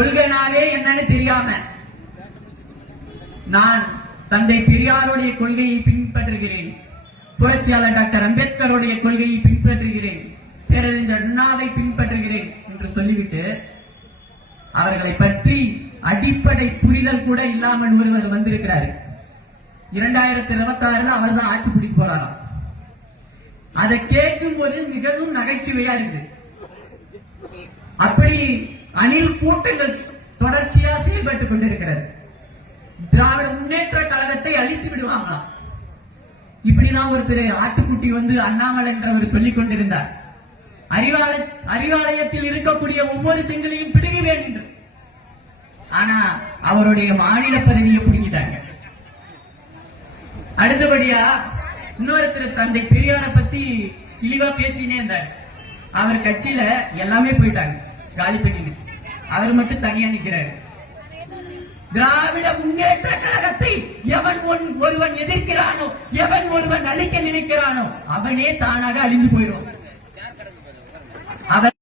கொள்கைனாலே என்னன்னு தெரியாம நான் தந்தை பெரியாருடைய கொள்கையை பின்பற்றுகிறேன், புரட்சியாளர் டாக்டர் அம்பேத்கருடைய கொள்கையை பின்பற்றுகிறேன், பேரறிஞர் அண்ணாவை பின்பற்றுகிறேன் என்று சொல்லிவிட்டு அவர்களை பற்றி அடிப்படை புரிதல் கூட இல்லாமல் ஒருவர் வந்திருக்கிறார். 2026 அவர் தான் ஆட்சி பிடிக்க போறாராம். அதை கேட்கும் போது மிகவும் நகைச்சுவையா இருக்குது. அப்படி அணில் கூட்டங்கள் தொடர்ச்சியா செயல்பட்டுக் கொண்டிருக்கிறது. திராவிட முன்னேற்ற கழகத்தை அழித்து விடுவாங்களாம். இப்படிதான் ஒருத்தர் ஆட்டுக்குட்டி வந்து அண்ணாமலை என்றவர் சொல்லிக் கொண்டிருந்தார். அறிவாலயத்தில் இருக்கக்கூடிய ஒவ்வொரு செங்கலையும் பிடுங்குவேன் என்று. ஆனா அவருடைய மாநில பதவியை பிடிங்கிட்டாங்க. அடுத்தபடியா இன்னொருத்தர் தந்தை பெரியார பத்தி இழிவா பேசினே இருந்தார். அவர் கட்சியில எல்லாமே போயிட்டாங்க, காலி பண்ணிட்டு அவர் மட்டும் தனியா நிக்கிறாரு. திராவிட முன்னேற்ற கழகத்தை எவன் ஒருவன் எதிர்க்கிறானோ, எவன் ஒருவன் அழிக்க நினைக்கிறானோ அவனே தானாக அழிந்து போயிடும். அவர்